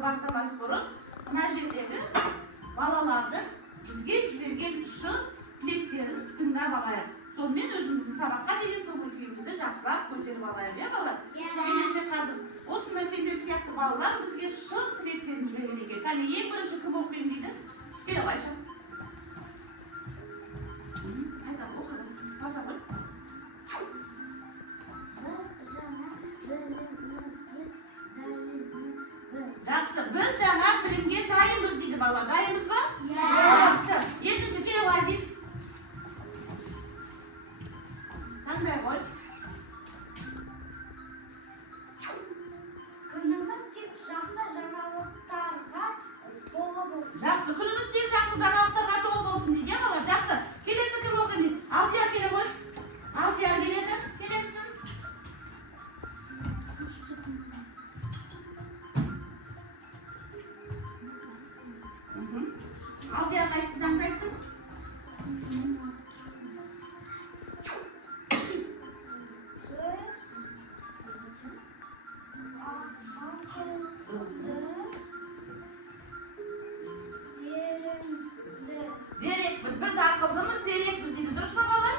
so'zimizni boshlamas burun mana yerdagi balalarning bizga bergan shu tileklerini tinglab olaylik. Sonradan o'zimizni sabaqqa degan ko'ngil kuyimizni yaxshilab ko'tarib olaylik, ya bolalar. Kelishib qazib. O'sunda senlar siyaqti bolalar bizga shu tileklerini bergan ekan. Qani eng birinchi kim o'qiyim deydi? Kelib Oysha. Aytam o'qi. Basa bo'l. Yaxshi, biz жаңа bilimga tayinmiz deydi bolalar. Tayinmizmi? Yaxshi. 7-chi kelib Aziz. Qanday bo'l? Kunimiz tez yaxshi жаңалықтарға толы bo'lsin. Yaxshi, kunimiz tez yaxshi жаңалықтарға to'la bo'lsin deydi, bolalar. Yaxshi. Kelesi kim o'qiydi? Aldiyar kelib bo'l. Aldiyar keladi. Kelasiz. Aldiyar qaysidan qaysin? Zerekmiz, biz aqllimiz, zerekmiz deydi. Durustmi bolalar?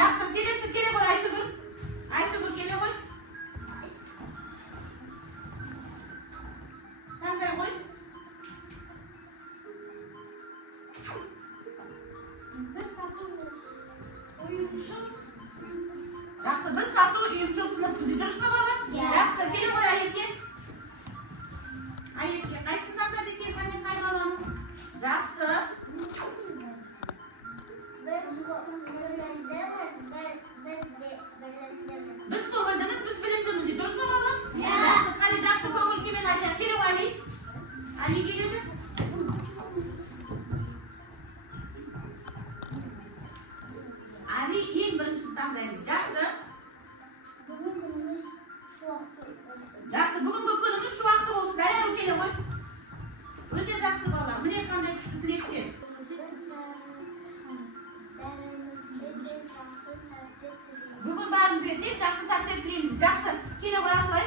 Yaxshi, kelasi kelib qo'y Aysigul. Aysigul kelib qo'y. Qanday qo'y? Biz tatlı uyumsuz Yaxshi, biz tatlı uyumsuz sinfmiz. Durustmi bolalar? Yaxshi, kelib qo'y Ayibga. Ayibga qaysidan da degan qanday hayvonlarni? Yaxshi. Biz ko'ngildimiz, biz bilimdimiz. Durustmi bolalar? Yaxshi, qani yaxshi ko'ngil kuymen aytgan. Kelib Ali. Ali keladi. Ali eng birinchi tanlaydi. Yaxshi. Bugün günümüz şu vaqtda bo'lsin. Yaxshi, bugungi kunimiz shu vaqtda bo'lsin. Ayar kelib qo'y. O'ta yaxshi bolalar. Mana qanday kuchli tileklar. Bugun barimizga deb yaxshi sa'tlar tilaymiz. Yaxshi, kelib qo'yasizlar.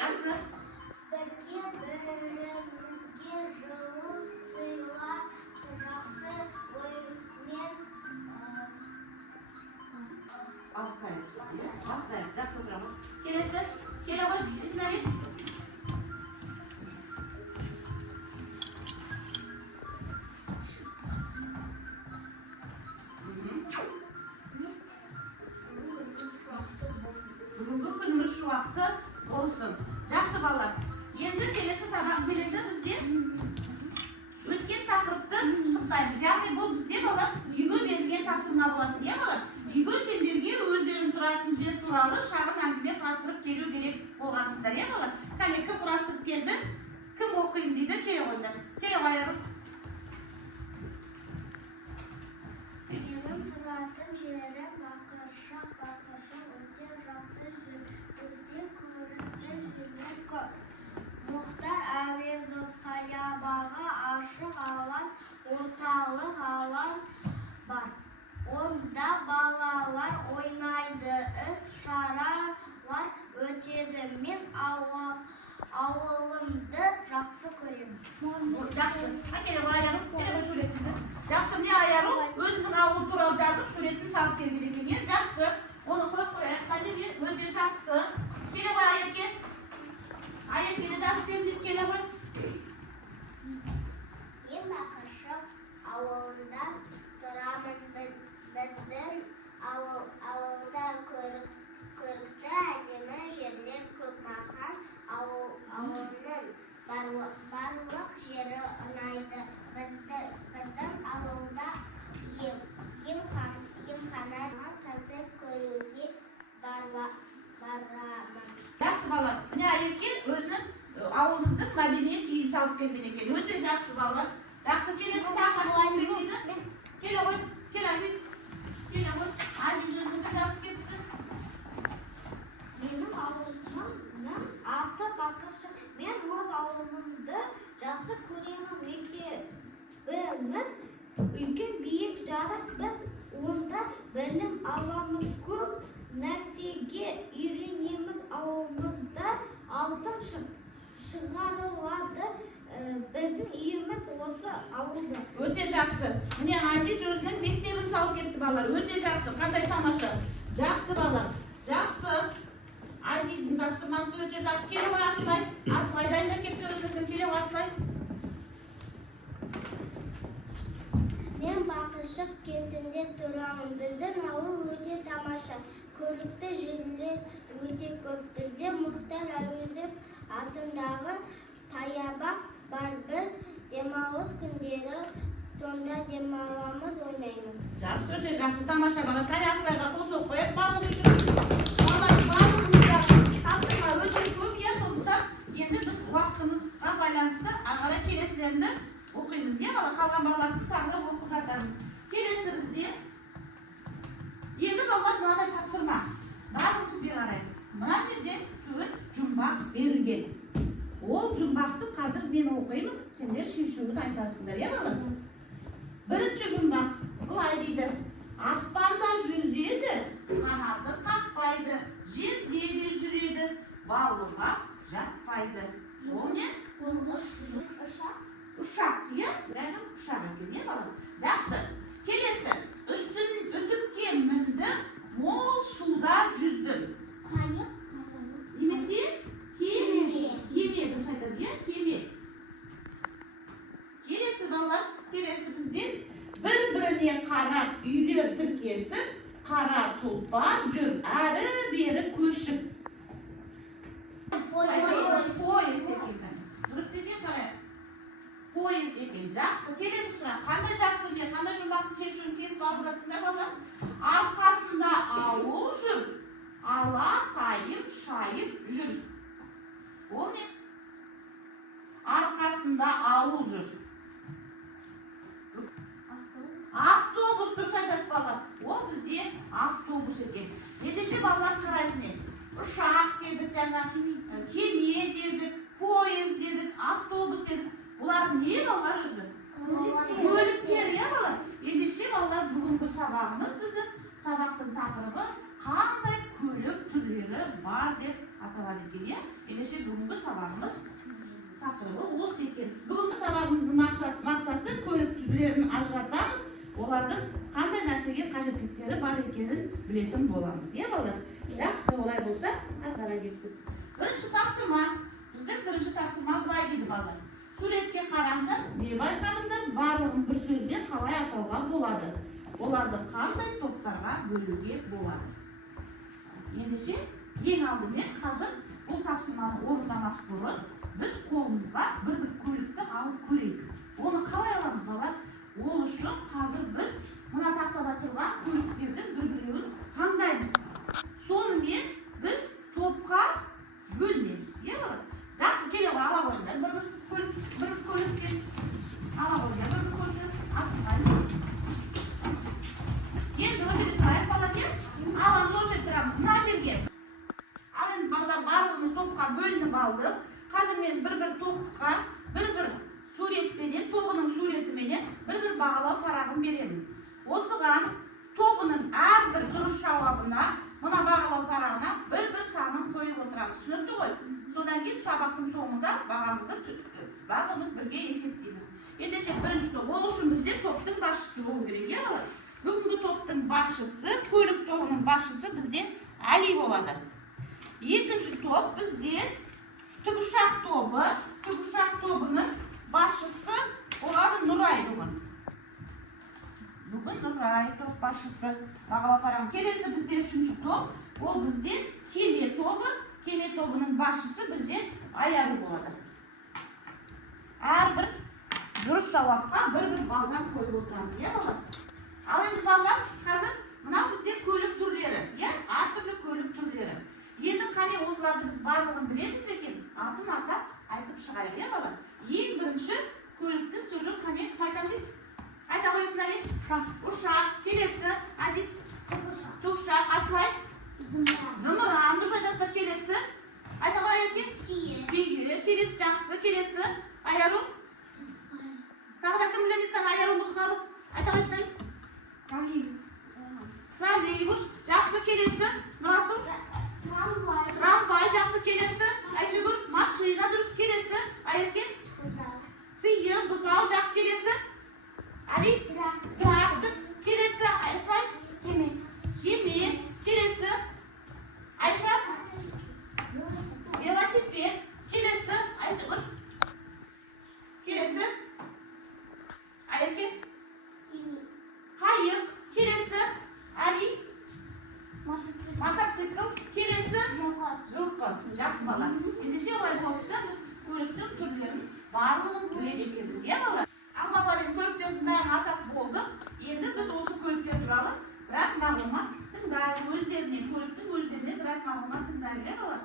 Yaxshi. Birga birimizga жылу сыйлап, жақсы оймен Bastayım. Bastayım. Yaxshi o'tiraman. Kelasi. Kelib qo'y. Isnali. Bugungi kunimiz shu vaqtda bo'lsin. Yaxshi bolalar. Endi kelasi sabaq belasi bizga o'tgan taqribda pissiqlaymiz. Ya'ni bu bizga bolalar uyga berilgan topshirma bo'ladi, ya bolalar. Uyga senlarga o'zlaring turadigan yer turali shag'in anglab qurashtirib kelib kerak bo'lgansizlar, ya bolalar. Qani kim qurashtirib keldi? Kim o'qiydi deydi, kelib qo'yinglar. Kelib qo'ying. Benim turardım jere bakırşak öte rası bizde kurulmuş günler ko'p. Muhtar Avezov sayabağı aşık alan ortalık alan var. Onda balalar oynaydı, şaralar ötedi. Men avlımda жақсы көремін. Yaxshi. Kelib qo'ying. Kelib suratini. Yaxshi, men ayarım o'zining avli turib yozib suratini solib kelgan ekan. Yaxshi. Uni qo'yib qo'ying. Qanday o'ta yaxshi. Kelib qo'y Ayibga. Ayibga dast temlik kelib qo'y. Men Bakırşak avlida turaman. Bizning avlida ko'rikda ajina yerlar ko'pmagan avlning barliq yeri unaydi. Bizning avlida emxona konsert ko'ruvga boraman. Yaxshi bolalar. Meni Ayibga o'zining avlingizda madaniyat uyini solib kelgan ekan. O'ta yaxshi bolalar. Yaxshi, kelasi taqdim deydi. Kelib qo'y. Kel Aziz. Kelib qo'y. Aziz o'zining dast ketdi. Benim avlımın adı Bakırşak. Men o'z avlımda жақсы көремін. Biz ulkan buyuk jaraq, biz onda bilim olamiz ko'p Біздің үйіміз осы ауылда. Өте жақсы. Міне Азиз өзінің мектебін салып кетті балалар. Өте жақсы. Қандай тамаша. Жақсы балалар. Жақсы. Азиздің тапсырмасы өте жақсы. Келе ғой Асылай. Асылай дайындап кетті өзіңіздің. Келе ғой Асылай. Мен Бақышық кентінде тұрамын. Біздің ауыл өте тамаша. Көлікті желілер өте көп. Бізде Мұхтар Әуезов атындағы саябақ бар. Біз демалыс күндері сонда демаламыз, ойнаймыз. Жақсы, өте жақсы. Тамаша балалар. Кәне Асылайға қол соғып қойып барлығы үшін. Балалар барлығымызға тапсырма өте көп. Иә, сондықтан енді біз уақытымызға байланысты ағара келесілерді оқимыз. Иә, балалар қалған балаларды тағы да оқып жатармыз. Келесі бізде енді балалар мынадай тапсырма. Барлығымыз бері қарайық. Мына жерде 4 жұмбақ берілген. Ол жұмбақты қазір мен оқимын, сендер шешуін айтасыңдар, иә балалар? Бірінші жұмбақ былай дейді. Аспанда жүзеді, қанаты қақпайды, жерде де жүреді, бауырға жатпайды. Ол не? Ұшақ, иә? Бәрін ұшақ екен, иә балалар? Жақсы. Келесі. Үстін үтікке міндім, мол суда жүздім. Немесе? Кеме, дұрыс айтады, иә? Кеме. Келесі балалар, келесі бізден бір-біріне қарап үйлер тіркесіп, қара тұлпар жүр, әрі-бері көшіп. Поезд екен. Дұрыс екен қарай. Поезд екен. Жақсы. Келесі сұрақ. Қандай жақсы мен, қандай жұмбақтың шешуін кесіп алып жатсыңдар балалар? Арқасында ауыл жүр, ала тайып шайып жүр. Ол не? Арқасында ауыл жүр. Автобус дұрыс айтады балалар. Ол бізде автобус екен. Ендеше балалар қарайтын еді. Ұшақ дедік, кеме дедік, поезд дедік, автобус дедік. Бұлар не балалар өзі? Көліктер, иә балалар? Ендеше балалар бүгінгі сабағымыз біздің сабақтың тақырыбы қандай көлік түрлері бар деп аталады екен, иә? Ендеше бүгінгі сабағымыз тақырыбы осы екен. Бүгінгі сабағымыздың мақсаты көлік түрлерін ажыратамыз. Олардың қандай нәрсеге қажеттіліктері бар екенін білетін боламыз, иә балалар? Жақсы, олай болса, ары қарай кеттік. Бірінші тапсырма. Біздің бірінші тапсырма былай дейді балалар. Суретке қараңдар, не байқадыңдар, барлығын бір сөзбен қалай атауға болады? Оларды қандай топтарға бөлуге болады? Ендеше, ең алдымен қазір бұл тапсырманы орындамас бұрын біз қолымызға бір-бір көлікті алып көрейік. Оны қалай аламыз балалар? Ол үшін қазір біз мына тақтада тұрған көліктердің бір-біреуін таңдаймыз. Сонымен біз топқа бөлінеміз. Иә балалар? Жақсы, келе ғой, ала қойыңдар. Бір көлікпен ала қойыңдар. Бір көліктен асықпаймыз. Енді ол жерде тұрайық балалар, иә? Аламыз, ол жерде тұрамыз. Мына жерге. Ал енді балалар барлығымыз топқа бөлініп алдық. Қазір мен бір-бір топқа, бір-бір суретпенен, тобының суретіменен бір-бір бағалау парағын беремін. Осыған тобының әрбір дұрыс жауабына, мына бағалау парағына бір-бір санын қойып отырамыз. Түсінікті ғой? Содан кейін сабақтың соңында бағамызды барлығымыз бірге есептейміз. Ендеше бірінші топ. Ол үшін бізде топтың басшысы болу керек, иә балалар? Бүгінгі топтың басшысы, көлік тобының басшысы бізде Әли болады. Екінші топ бізде тікұшақ тобы. Тікұшақ тобының басшысы болады Нұрай бүгін. Бүгін Нұрай топ басшысы. Бағалау парағын. Келесі бізде үшінші топ. Ол бізде кеме тобы. Кеме тобының басшысы бізде Аяру болады. Әрбір дұрыс жауапқа бір-бір балдан қойып отырамыз, иә балалар? Ал енді балалар, қазір мынау бізде көлік түрлері, иә? Әртүрлі көлік түрлері. Енді қане осыларды біз барлығын білеміз бе екен? Атын атап айтып шығайық, иә балалар? Ең бірінші көліктің түрі қане айтам дейді? Айта қойсын әлі? Ұшақ. Келесі, Азиз? Тікұшақ. Асылай? Зымыран. Дұрыс айтасыздар. Келесі? Айта қойайық екен? Түйе. Келесі жақсы. Келесі? Аяру? Тағы да кім білеміз? Аяру мұзғалы. Айта қойсын әлі? Троллейбус. Жақсы. Келесі? Нұрасыл? Трамвай. Жақсы. Келесі? Айсүгүл? Машина. Дұрыс. Келесі? Айеркен? Сый. yerim buzao жақсы келесі. Ali, traktör келесі. Айслай, кеме келесі. Айша, велосипед келесі. Айсұғыр келесі. Айерке, қайық келесі. Ali, мотоцикл келесі. Жылқы. Жақсы бала. Ендеше олай болса, біз көліктің түрлерін барлығын біледі екенбіз, иә бала? Ал балалар, көліктердің бәрін атап болдық. Енді біз осы көліктер туралы біраз мағлұмат тыңдайық. Көліктің өздеріне біраз мағлұмат тыңдайық, иә бала?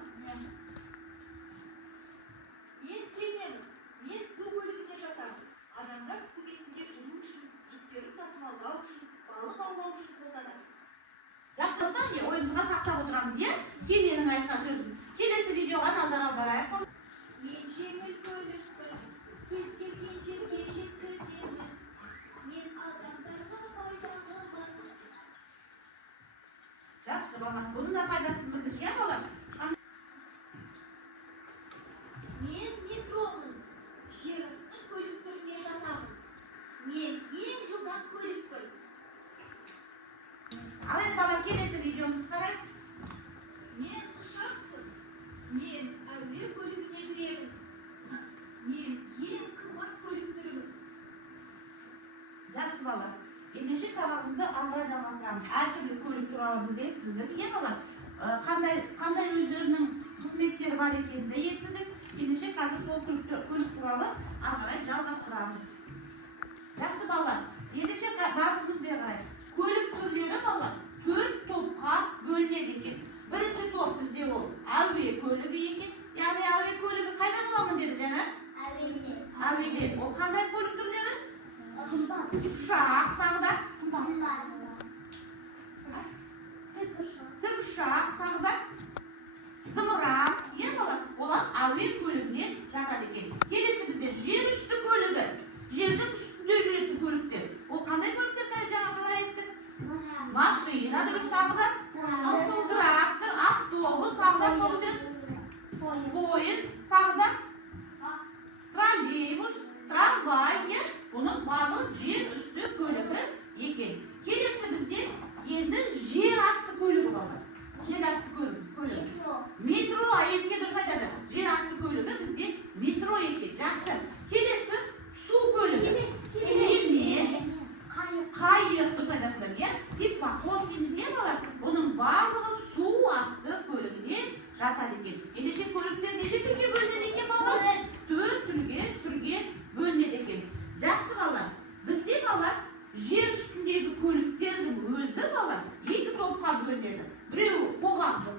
Мен кемемін. Мен су көлігінде жатамын. Адамдар су бетінде жүру үшін, жүктерін тасымалдау үшін, балық аулау үшін қолданады. Жақсы болса, ойымызға сақтап отырамыз, иә? Кеменің айтқан сөзін. Келесі видеоға назар аударайық. Мен жеңіл көлікпін, кез келген жерге жеткіземін. Мен адамдарға пайдалымын. Жақсы бала, бұның да пайдасын білдік, иә бала? Мен метромын, жерасты көліктеріне жатамын. Мен ең жылдам көлікпін. Ал енді бала, келесі видеомызды қарайық. Мен ұшақпын. Мен әуе көлігіне кіремін. Мен ең қымбат көлік түрімін. Жақсы бала. Ендеше сабағымызды алға жалғастырамыз. Әртүрлі көлік туралы біз естідік, иә бала? Қандай өздерінің қызметтері бар екенін де естідік. Ендеше қазір сол көлік туралы ары жалғастырамыз. Жақсы бала. Ендеше бардығымыз бері қарай. Көлік түрлері бала 4 топқа бөлінеді екен. Бірінші топ бізде ол әуе көлігі екен. Яғни әуе көлігі қайда боламын деді жаңа? Әуеде. Ол қандай көлік түрлері? Ұшақ тағы да. Тікұшақ тағы да. Зымыран. Иә бала? Олар әуе көлігіне жатады екен. Келесі бізде жер үсті көлігі. Жердің үстінде жүретін көліктер. Ол қандай көліктер жаңа қалай еттік? Машина дұрыс тағы да. Трактор, автобус тағы да поезд тағы да. Троллейбус, трамвай, бұның барлығы жер үсті көлігі екен. Келесі бізде енді жер асты көлігі бар. Жер асты көлігі. Метро әйелге дұрыс айтады. Жер асты көлігі бізде метро екен. Жақсы. Келесі су көлігі. Кеме, қайық дұрыс айтасыздар, иә? Теплоход дейміз, бала. Бұның барлығы су асты көлігіне жатады екен. Ендеше көліктер неше түрге бөлінеді екен бала? 4 түрге бөлінеді екен. Жақсы бала. Бізде бала жер үстіндегі көліктердің өзі бала 2 топқа бөлінеді. Біреуі қоғамдық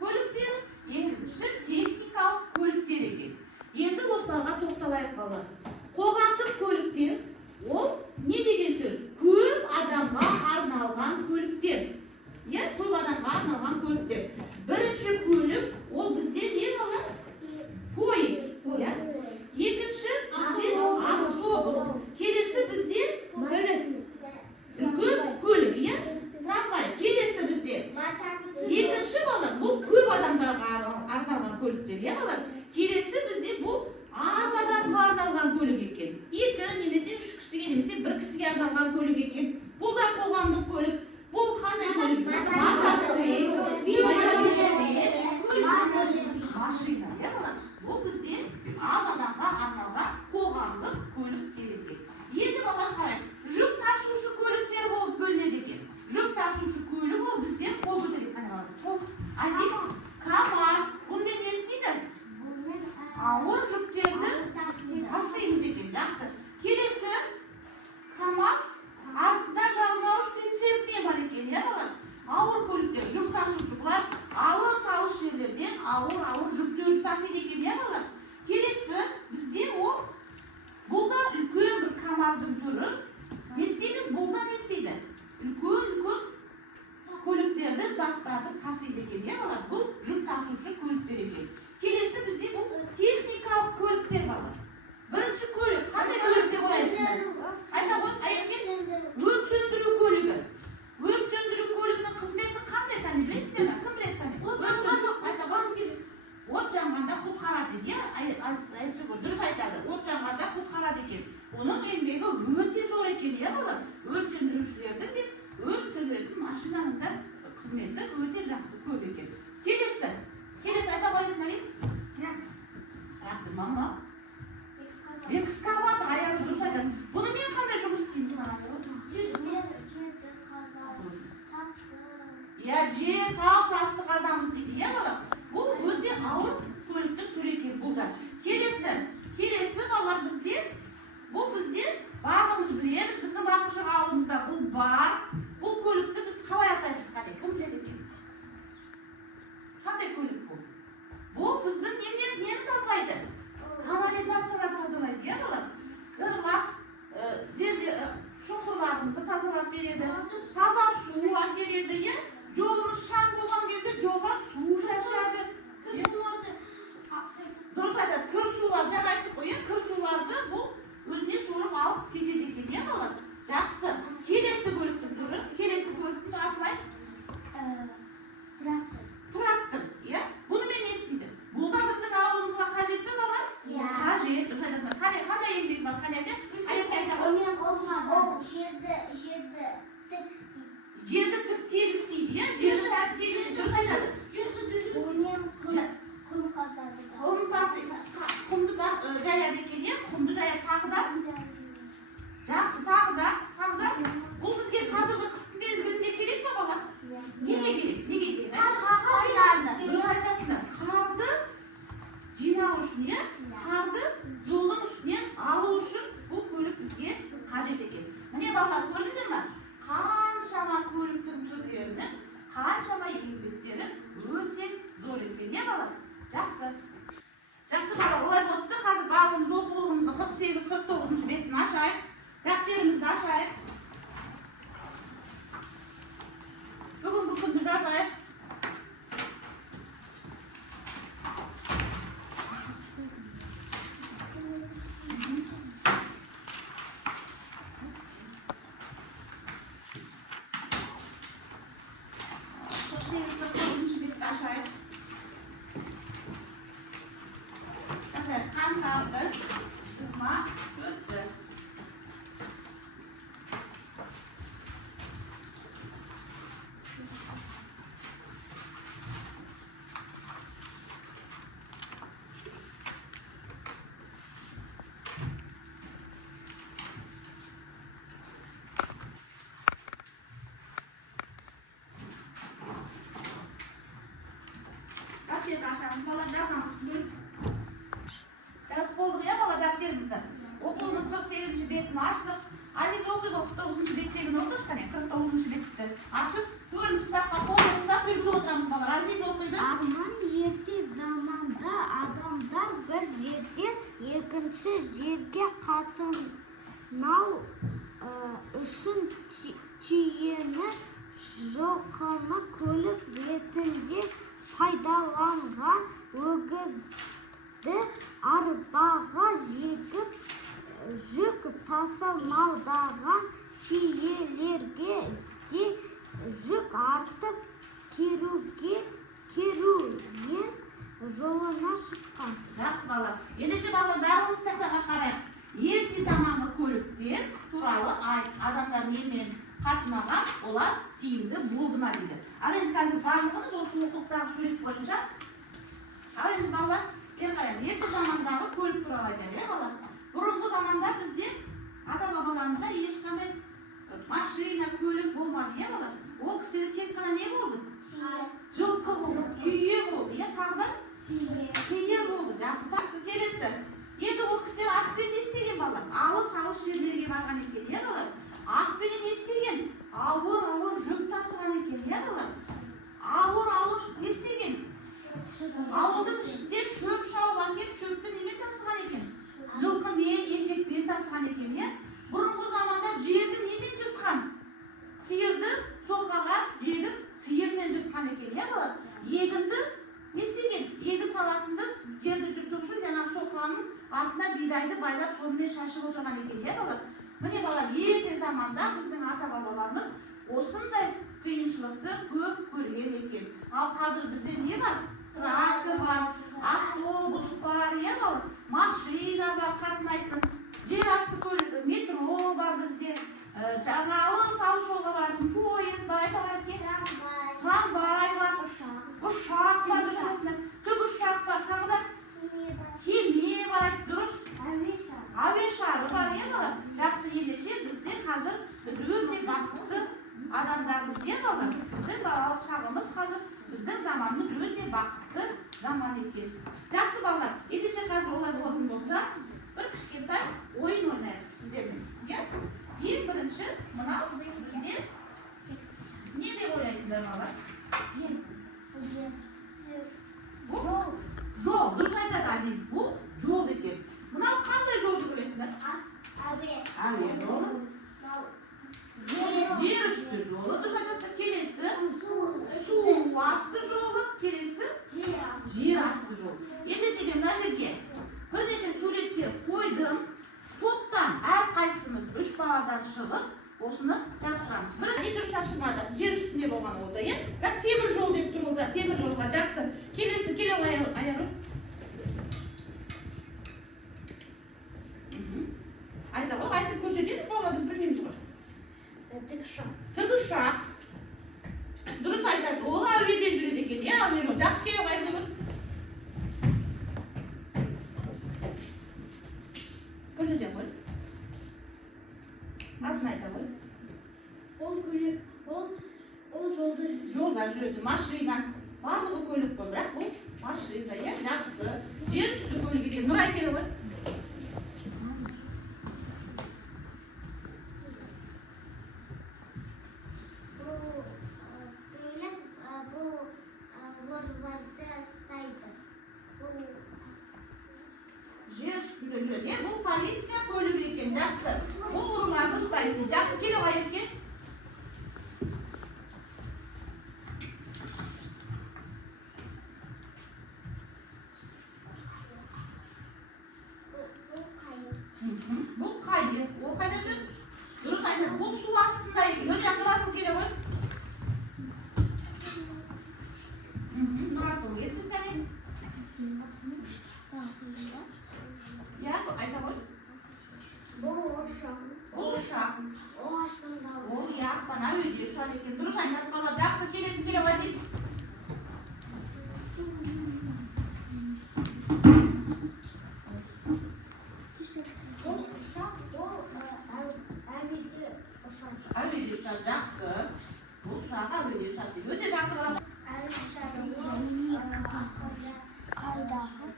көліктер, екіншісі техникалық көліктер екен. Енді осыларға тоқталайық бала. Қоғамдық көліктер ол не деген сөз? Көп адамға арналған көліктер. Иә, көп адамға арналған көліктер. Бірінші көлік ол бізде не бала? Поезд. Екінші автобус. Келесі бізде үлкен көлік, иә? Трамвай. Келесі бізде екінші бала бұл көп адамдарға арналған көліктер, иә бала? Келесі бізде бұл аз адамға арналған көлік екен. 2 немесе 3 кісіге немесе 1 кісіге арналған көлік екен. Бұл да қоғамдық көлік. Бұл қандай көлік? Машина, иә бала? Бұл бізде аз адамға арналған қоғамдық көліктер екен. Енді балалар қарайық. Жүк тасушы көліктер болып бөлінеді екен. Жүк тасушы көлік ол бізде қол көтереді. Азиз, КамАЗ. Бұнымен не істейді? Ауыр жүктерді тасимыз екен. Жақсы. Келесі КамАЗ артта жалғауыш прицепімен бар екен, иә бала? Ауыр көліктер, жүк тасушы. Бұлар алыс жерлерден ауыр жүктерді тасиды екен, иә бала? Келесі бізде ол бұл да үлкен бір КамАЗдың түрі. Не істейді? Бұл да не істейді? Үлкен көліктерді, заттарды тасиды екен, иә бала? Бұл жүк тасушы көліктер екен. Келесі бізде бұл техникалық көліктер бала. Бірінші көлік, қандай көлік деп ойлайсыздар? Айта ғой, әйелге өрт сөндіру көлігі. Өрт сөндіру көлігінің қызметі қандай тәні? Білесіздер ме? Кім біледі тәні? От жанғанда құтқарады, иә? Дұрыс айтады. От жанғанда құтқарады екен. Bunun еңбегі өте зор екен, иә балам? Өрт сөндірушілердің де өрт сөндіретін машинаның да қызметі өте жақсы көп екен. Келесі айта қойсын, Алин? Трактор, мама. Экскаватор, аяғы дұрыс айтады. Бұнымен қандай жұмыс істейміз ғана? Жер, тау, тасты қазамыз дейді, иә балам? Бұл өте ауыр көліктің түрі екен бұл да. Келесі балалар бізде бағымыз білеміз, біздің бақыршық ауылымызда бұл бар. Бұл көлікті біз қалай атаймыз? Кім біледі екен? Қандай көлік бұл? Бұл біздің нені тазалайды? Канализациялар тазалайды, иә балам? Ырлас шұңқырларымызды тазалап береді. Таза су әкеледі, иә? Жолымыз шаң болған кезде жолға су шашады. Дұрыс айтады, кір сулар, жаңа айттық қой, кір суларды бұл өзіне сорып алып кетеді екен, иә балам? Жақсы. Келесі көліктің түрі асылай? Трактор, иә? Бұнымен не істейді? Бұл да біздің ауылымызға қажет пе, балам? Қажет. Дұрыс айтасың. Қандай еңбек бар? Жерді тік тегіс істейді, иә? Жерді тегіс, дұрыс айтады. Құмды жаяды екен, иә? Құмды жаяды тағы да? Жақсы, тағы да? Бұл бізге қазіргі қыстың мезгілінде керек пе, бала? Неге керек? Дұрыс айтасыңдар. Қарды жинау үшін, иә? Қарды жолдың үстінен алу үшін бұл көлік бізге қажет екен. Міне балалар, көрдіңдер ме? Қаншама көліктің түрлерінің, қаншама еңбектері өте зор екен, иә балалар? Жақсы бала, олай болыпса, қазір бағымыз оқулығымыздың 48-49 бетін ашайық. Дәптерімізді ашайық. Бүгінгі күнді жазайық. Қаңтарды 24. Дәптерді ашамыз, бала жазамыз. Жазып болдық, иә бала дәптерімізді? Оқуымыз 48-ші бетін аштық. Азиз оқиды 49-ші беттегін оқыш, 49-ші бетті ашып, төріміз таққа қолымызда түргіз отырамыз балар. Азиз оқиды. Арман ерте заманда адамдар бір жерден екінші жерге қатынау үшін түйені, жылқыны көлік ретінде пайдаланған, өгізді арбаға жегіп жүк тасымалдаған, түйелерге де жүк артып керуен жолына шыққан. Жақсы балалар. Ендеше балалар, бәріміз тақтаға қарайық. Ерте заманғы көліктер туралы адамдар немен қатынаған, олар тиімді болды ма дейді. Ал енді қазір барлығымыз осы оқулықтағы сурет бойынша. Ал енді балалар, бері қарайық. Ерте замандағы көлік туралы айтайық, иә балалар? Бұрынғы заманда бізде ата-бабаларымызда ешқандай машина, көлік болмады, иә балалар? Ол кісілер тек қана не болды? Жылқы болды, түйе болды, иә тағы да? Сиыр болды. Жақсы келесі. Енді ол кісілер атпен не істеген балалар? Алыс жерлерге барған екен, иә балалар? Атпенен не істеген? Ауыр жүк тасыған екен, иә балалар? Ауыр не істеген? Ауылдың ішінде шөп шауып әкеліп, шөпті немен тасыған екен? Жылқымен, есекпен тасыған екен, иә? Бұрынғы заманда жерді немен жыртқан? Сиырды соқаға жегіп, сиырмен жыртқан екен, иә балалар? Егінді не істеген? Егін салатынды жерді жырту үшін жаңағы соқаның артына бидайды байлап, сонымен шашып отырған екен, иә балалар? Міне балалар, ерте заманда біздің ата-бабаларымыз осындай қиыншылықты көп көрген екен. Ал қазір бізде не бар? Трактор бар, автобус бар, иә балалар? Машина бар, қатынайтын, жер асты жаңағы салып жолға баратын поезд бар, айта баратын трамвай бар, ұшақ бар, тікұшақ бар, тағы да кеме бар, дұрыс. Әуе шары бар, бала. Жақсы, ендеше бізде қазір біз өте бақытты адамдармыз, бала. Біздің балалық шағымыз қазір біздің заманымыз өте бақытты заман екен. Жақсы балалар, ендеше қазір олай болатын болса, бір кішкентай ойын ойнайық сіздермен. Ең бірінші мынау бізде не деп ойлайсыңдар балалар? Жол, дұрыс айтады Азиз, бұл жол екен. Мынау қандай жол деп ойлайсыңдар? Әуе жолы. Жер үсті жолы, дұрыс айтады. Келесі су асты жолы, келесі жер асты жолы. Ендеше мына жерге бірнеше суреттер қойдым. Топтан әрқайсымыз 3 баладан шығып, осыны жабыстырамыз. Бір екі үш шақшымады, жер үстінде болған олда, бірақ темір жол деп тұр олда, темір жолға жақсы. Келесі, келе аяғы. Айта ғой, айтып көрсетеміз балалар, біз білмейміз ғой. Тікұшақ. Дұрыс айтады, ол әуеде жүреді екен, әуе жол. Жақсы келе қойсыңыз. Көрсетем ғой. Атын айта ғой. Ол жолда жүреді, машина. Барлығы көлік қой, бірақ бұл машина, жақсы. Жер үсті көлік екен, Нұрай келе ғой. Жер үстінде жүреді, бұл полиция көлігі екен, жақсы. Бұл ұрыларды ұстайды, жақсы келе ғой екен. Бұл қайық, ол қайда жүреді? Дұрыс айтады, бұл су астында екен. Өте нұрасыл келе ғой. Нұрасыл келсін кәне. Айта ғой. Бұл ұшақ. Ол аспан әуеде ұшар екен. Дұрыс айтады бала, жақсы келесін келе ғой дейсің. Әуеде ұшар, жақсы. Бұл ұшақ әуеде ұшар дейді. Өте жақсы бала.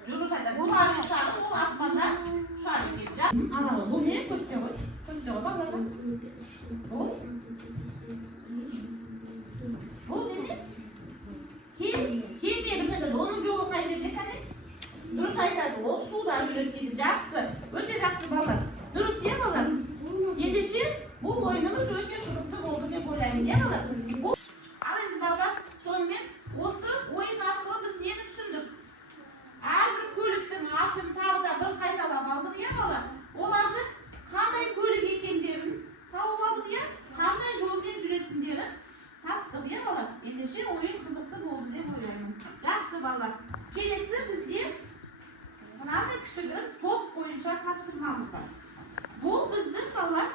Дұрыс айтады, бұл әуе ұшағы, ол аспанда ұшар екен. Бұл не? Көрсете ғой. Көрсете ғой балаларға. Бұл не? Кемені біледі, оның жолы қай жерде кәне? Дұрыс айтады, ол суда жүреді дейді. Жақсы, өте жақсы балалар. Дұрыс балалар? Ендеше бұл ойынымыз өте қызықты болды деп ойлаймын, балалар? Ал енді балалар, сонымен осы ойын арқылы біз нені түсіндік? Әрбір көліктің атын тағы да бір қайталап алдық, балалар? Оларды қандай көлік екендерін тауып алдық, қандай жолмен жүретіндерін таптық, балалар? Ендеше ойын қызықты болды деп ойлаймын. Жақсы балалар. Келесі бізде мынандай кішігірім топ бойынша тапсырмамыз бар. Бұл біздің балалар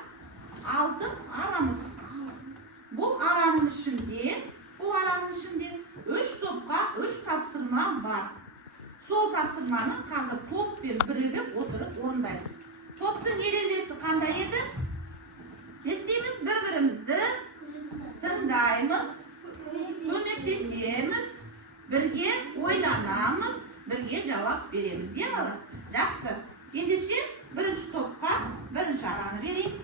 алтын арамыз. Бұл араның ішінде 3 топқа 3 тапсырма бар. Сол тапсырманы қазір топпен бірігіп отырып орындаймыз. Топтың ережесі қандай еді? Не істейміз? Бір-бірімізді тыңдаймыз, көмектесеміз, бірге ойланамыз, бірге жауап береміз. Балалар? Жақсы. Ендеше бірінші топқа бірінші араны берейік.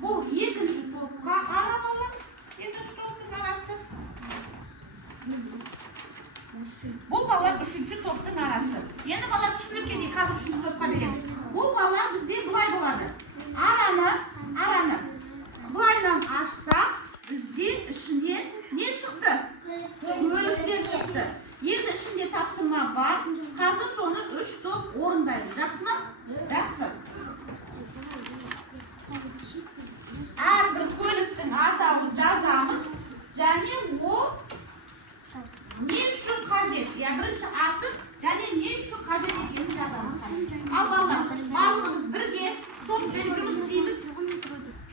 Бұл екінші топқа ара балалар. Екінші топтың арасы. Бұл балалар үшінші топтың арасы. Енді балалар түсініп кетейік, қазір үшінші топқа береміз. Бұл балалар бізде бұлай болады. Араны бұлайдан ашсақ, бізде ішінен не шықты? Көліктер шықты. Енді ішінде тапсырма бар. Қазір соны 3 топ орындаймыз. Жақсы ма? Жақсы. Әрбір көліктің атауын жазамыз. Және ол ne үшін қажет? Я бірінші аты және не үшін қажет екенін жазамыз. Ал балалар, барлығымыз бірге топпен жұмыс істейміз.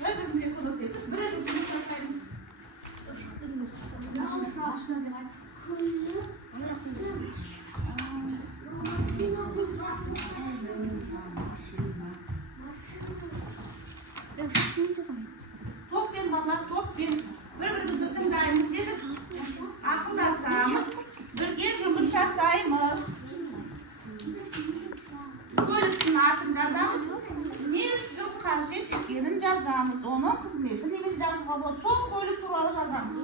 Бір-біріне көмектесіп, бірігіп жұмыс жасаймыз. Машина деп айт. Топпен балалар, топпен бір-бірімізді тыңдаймыз дедік. Ақылдасамыз, бірге жұмыс жасаймыз. Көліктің атын жазамыз. Не үшін қажет екенін жазамыз. Оның қызметін немесе жазуға болады. Сол көлік туралы жазамыз.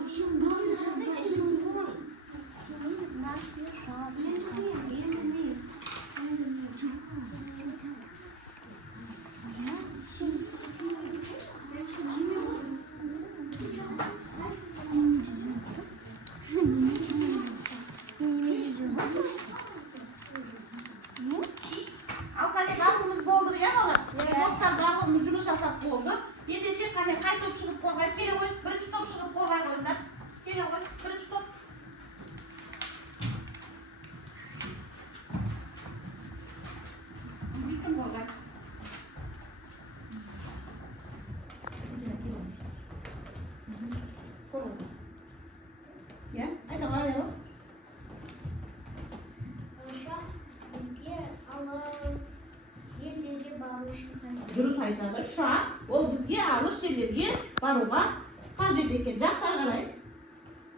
Al qani barbimiz bo'ldi ya bola. To'xtab barbimiz жұмыс жасап болды. Ендеше qani qay to'p шығып qo'rg'ay? Kela qo'y. Birinchi to'p шығып qo'rg'ay qo'yinglar. Kela qo'y. Birinchi to'p. Bitim qo'rg'ay. Ya, ayda qo'yaylik. Dürüst айтады. Шақ ол бізге алыс жерлерге баруға қажет екен. Жақсы қарай.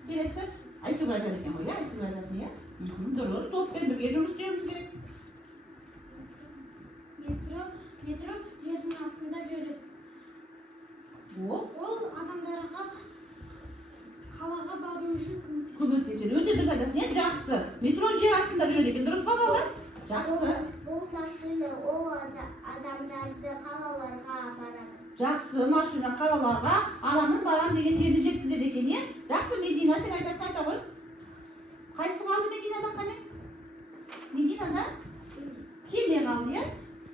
Келесі. Айтуға айтады екен ғой, айтуға айтасың, иә? Дұрыс, топпен бірге жұмыс істеуіміз керек. Метро жердің астында жүреді. Ол адамдарға қалаға бару үшін көмектеседі. Өте дұрыс айтасың, иә? Жақсы. Метро жер астында жүреді екен. Дұрыс па балалар? Жақсы. Ол машина ол адамдарды қалаларға апарады. Жақсы, машина қалаларға адамның барам деген жеріне жеткізеді екен, е? Жақсы, Медина, сен айтасың, айта ғой. Қайсы қалды Мединада қане? Мединада кеме қалды, е?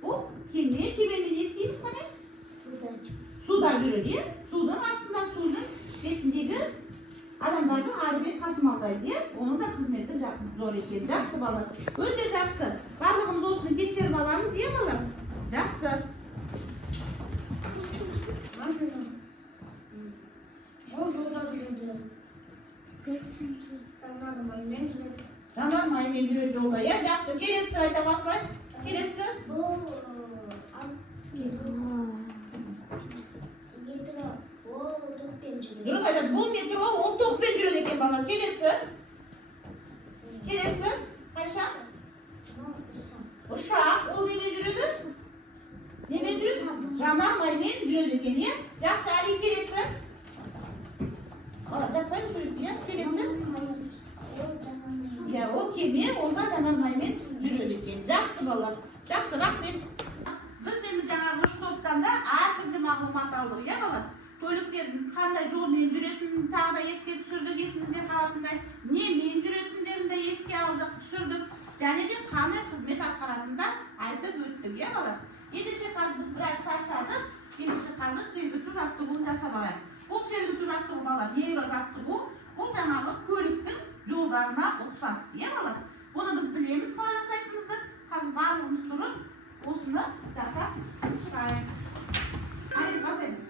Бұл кеменің не істейміз қане? Суда жүреді, е? Судың астында, судың бетіндегі адамдардың арбет тасымалдайды, е? Оның да қызметі зор екен. Жақсы балалар. Өте жақсы. Барлығымыз осыны тексеріп аламыз, е балалар? Жақсы. Ол жолда жүреді. Жанармаймен жүреді жолда, е? Жақсы. Келесі айта бастайық. Келесі. Дұрыс айтады. Бұл метро ол тоқпен жүреді екен балалар. Келесі. Келесі. Қайша? Ұшақ. Ол немен жүреді? Немен жүреді? Жанармаймен жүреді екен, е? Жақсы, әлі келесі. Жақпаймын сөйлейді, е? Келесі. Ол кеме, ол да жанармаймен жүреді екен. Жақсы балалар. Жақсы, рахмет. Біз енді жаңағы үш топтан да әртүрлі мағлұмат алдық, е балалар? Көліктердің қандай жолмен жүретінін тағы да еске түсірдік, есімізде қалатындай. Немен жүретіндерін де еске алдық, түсірдік. Және де қандай қызмет атқаратынын да айтып өттік, е балалар? Ендеше қазір біз біраз шаршадық. Ендеше қазір сергіту жаттығуын жасап алайық. Бұл сергіту жаттығу балалар, нейро жаттығу, бұл жаңағы көліктің жолдарына ұқсас, е балалар? Бұны біз білеміз қалай жасайтынымызды. Қазір барлығымыз тұрып, осыны жасап шығайық. Айдып бастаймыз.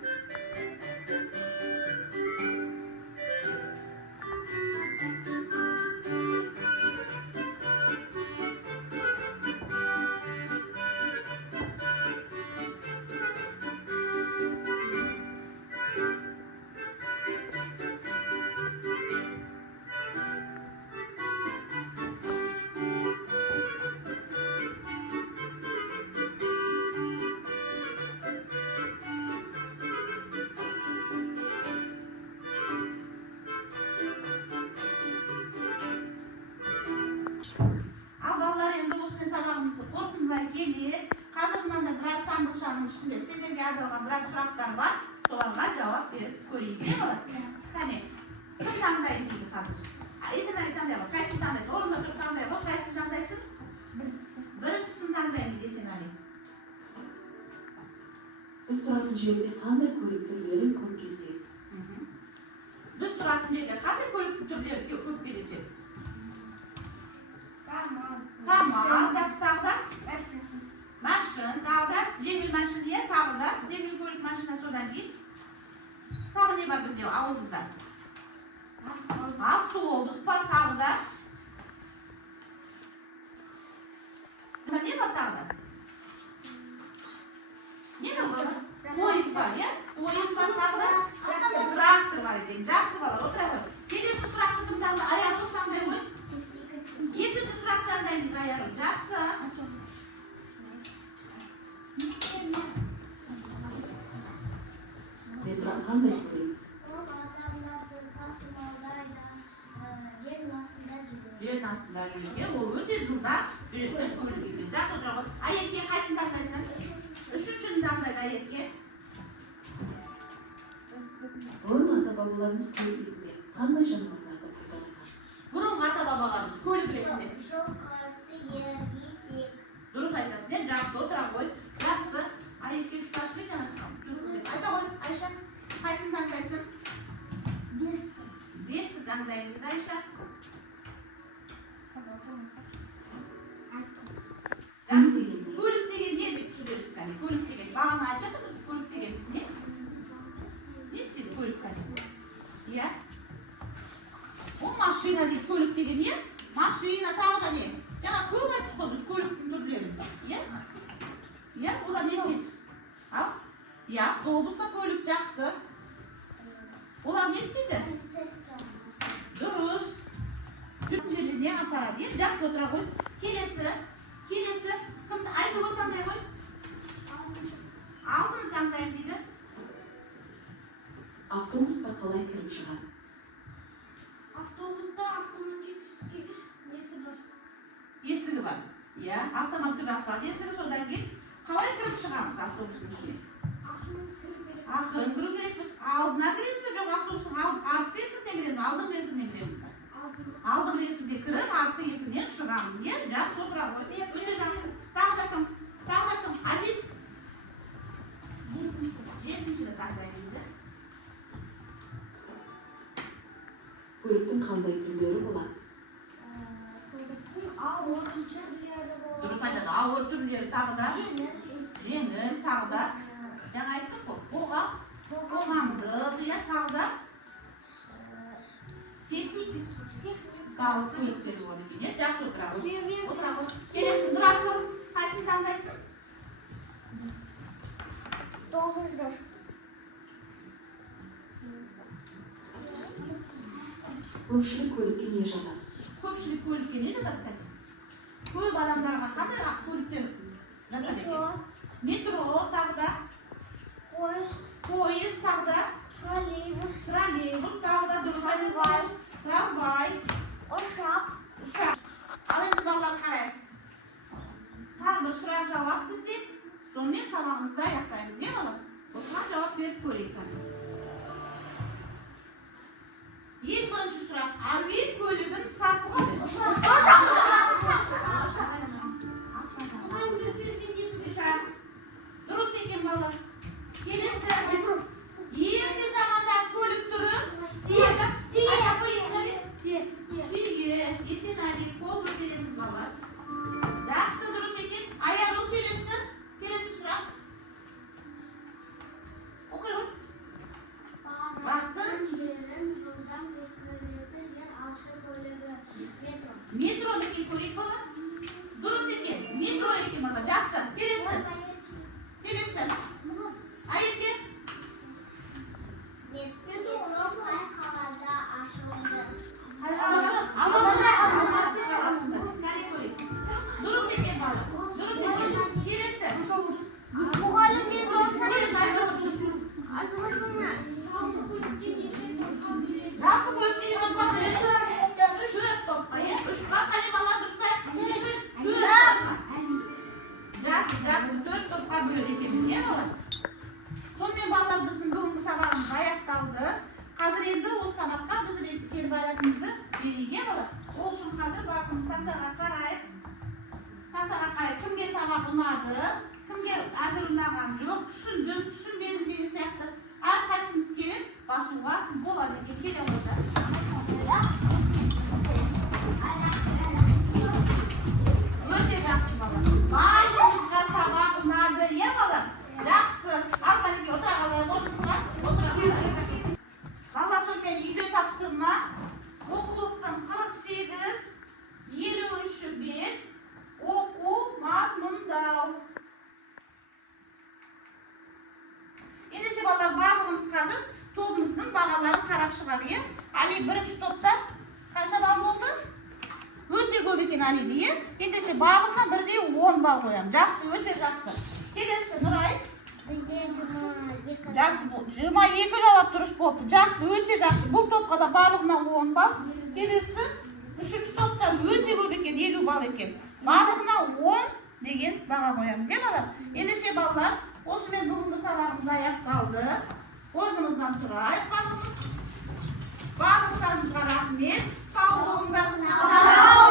келе. Қазір мынандай біраз сандықшаның ішінде сендерге арналған біраз сұрақтар бар. Соларға жауап беріп көрейік, не болады? Қане, кім таңдайды дейді қазір? Есенәлі таңдай ғой, қайсысын таңдайды? Орында тұрып таңдай ғой, қайсысын таңдайсың? Біріншісін таңдаймын Есенәлі. Біз тұратын жерде қандай көлік түрлері көп кездеседі? Біз тұратын жерде қандай көлік түрлері көп кездеседі? Tamam, жақсы тағы да. Машин, тағы да. Жеңіл машина, тағы да. Жеңіл көлік машина содан кейін. Тағы не бар бізде ауылымызда? Автобус бар тағы да. Не бар тағы да? Не бар? Поезд бар, иә? Поезд бар тағы да. Трактор бар екен. Жақсы балар, отыра ғой. Келесі сұрақты кім таңда? Аяғын таңдай ғой. Екінші сұрақты таңдаймыз аяғын. Жақсы. Metro qanday kөлік? Ол адамдарды тасымалдайды, жер астында жүреді. Жер астында жүрген, ол өте жылдам жүретін көлік екен. Жақсы отыра ғой. Аекке қайсını таңдайсың? Үшіншіні таңдайды аекке. Bugün ata-babalarımız köyü ретінде қандай жануарларды қолданған? Бұрынғы ата-бабаларымыз көлік ретінде. Жылқысы, есек. Дұрыс айтасың, иә? Жақсы отыра ғой. Жақсы. Аекке үш ташып ет жаңа. Айта ғой, Айша. Қайсını таңдайсың? Бесті таңдаймыз, Айша. Жақсы. Көлік деген не деп түсіресің кәне? Көлік деген. Бағана айтып жатырмыз, көлік деген біз не? Не істейді көлік кәне? Иә? Ол машина дейді, көлік деген не? Машина тағы да не? Жаңа көп айттық қой біз көліктің түрлерін. Иә? Иә? Олар не істейді? Ал? Иә, автобуста көлік жақсы. Олар не істейді? Дұрыс. Жүрген жеріне апарады. Иә? Жақсы отыра ғой. Келесі. Кімді? Айсұлу таңдай ғой. Алтыны таңдайым дейді. Автобусқа қалай кіріп шығады? Автобуста автоматический несі бар. Есігі бар. Иә, автоматтық асфальт есігі, содан кейін қалай кіріп шығамыз автобустың ішіне? Ақырын кіру керекпіз. Алдына кіреміз бе? Жоқ, автобустың артқы есігінен кіреміз, алдыңғы есігінен кіреміз бе? Алдыңғы есігіне кіріп, артқы есігінен шығамыз. Иә, жақсы отыра ғой. Өте жақсы. Тағы да кім? Азиз. Жетіншіні таңдаймыз. Көліктің қандай түрлері болады? Ауыр түрлері болады. Дұрыс айтады, ауыр түрлері тағы да. Жеңіл тағы да. Жаңа айттық қой, қоғамдық, иә, тағы да. Тағы көліктері болады екен, жақсы отыра ғой. Келесің, Нұрасыл, қайсını таңдайсың? 9'da. Көпшілік көлікке не жатады? Көпшілік көлікке не жатады? Көп адамдарға қандай көліктер жатады екен? Метро тағы да. Поезд тағы да. Троллейбус тағы да. Дұрыс айтады. Трамвай. Ұшақ. Ал енді балалар қарайық. Тағы бір сұрақ жауап бізде. Сонымен сабағымызды аяқтаймыз, иә балалар? Осыған жауап беріп көрейік. Ең бірінші сұрақ. Әуе көлігін тапуға дұрыс екен балалар. Келесі. Ерте замандағы көлік түрі. Түйге. Есенәлі. Қол көтереміз балалар. Жақсы, дұрыс екен. Аяғын келесі сұрақ. Оқи ғой. Бақтың. Метро екен көрейік балалар. Дұрыс екен. Метро екен балалар. Жақсы. Келесі. Айеке. Метро қай қалада ашылды? Алматы қаласында. Кәне көрейік. Дұрыс екен балалар. Дұрыс екен. Келесі. Мұғалімдер болса, жалпы көлікте не топқа бөлеміз? 4 топқа, иә? 3-қа қане балалар дұрыстайық? 4 топқа. Жақсы, 4 топқа бөледі екенбіз, иә балалар? Сонымен балалар біздің бүгінгі сабағымыз аяқталды. Қазір енді осы сабаққа біз келіп арасымызды берейік, иә балалар? Ол үшін қазір бағымыз тақтаға қарайық. Кімге сабақ ұнады? Кімге әзір ұнаған жоқ? Түсінбедім деген сияқты. Әрқайсымыз келіп басуға болады екен. Келе отырды. шығар, иә? Ali бірінші топта қанша балл болды? Өте көп екен Алиде, иә? Ендеше барлығына бірдей 10 балл қоямын. Жақсы, өте жақсы. Келесі Нұрай. Бізде 22. Жақсы, 22 жауап дұрыс болды. Жақсы, өте жақсы. Бұл топқа да барлығына 10 балл. Келесі үшінші топта өте көп екен, 50 балл екен. Барлығына 10 деген баға қоямыз, иә балалар? Ендеше балалар, осымен бүгінгі сабағымыз аяқталды. Орнымыздан тұрайық барлығымыз. Барлықтарыңызға рахмет. Сау болыңдар.